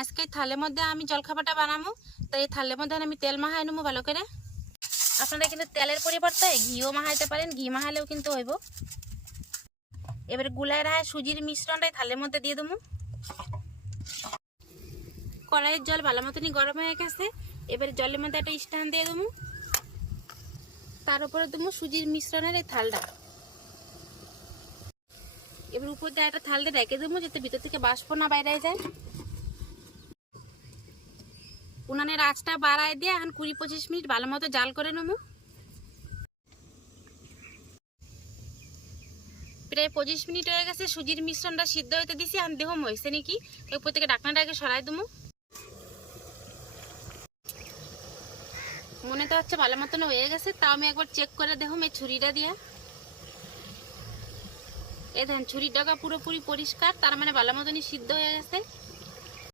আজকে থালের মধ্যে আমি জলখাবারটা বানাবো, তাই এই থালের মধ্যে আমি তেল মাখাই নেবো ভালো করে। আপনারা কিন্তু তেলের পরিবর্তে ঘিও মাখাইতে পারেন, ঘি মাখাইলেও কিন্তু হইব। এবারে গুলাই রাখা সুজির মিশ্রণটাই থালের মধ্যে দিয়ে দেবো। কড়াইয়ের জল ভালো মতনই গরম হয়ে গেছে। এবারে জলের মধ্যে একটা স্ট্যান্ড দিয়ে দেবো, তার উপরে দেবো সুজির মিশ্রণের এই থালটা। এবার উপর দিয়ে একটা থাল দিয়ে রেখে দেবো যাতে ভিতর থেকে বাষ্প না বাইরে যায়। উনানের আঁচটা বাড়ায় দিয়ে এখন 20-25 মিনিট ভালো মতো জাল করে নেবো। প্রায় 25 মিনিট হয়ে গেছে, সুজির মিশ্রণটা সিদ্ধ হইতে দিছি। আমি দেখো হয়েছে নাকি, উপর থেকে ঢাকনাটাকে সরাই দেবো। মনে তো হচ্ছে ভালো মতন হয়ে গেছে, তাও আমি একবার চেক করে দেখো এই ছুরিটা দিয়া। এই দেখেন ছুরির ডগা পুরোপুরি পরিষ্কার, তার মানে ভালো মতনই সিদ্ধ হয়ে গেছে।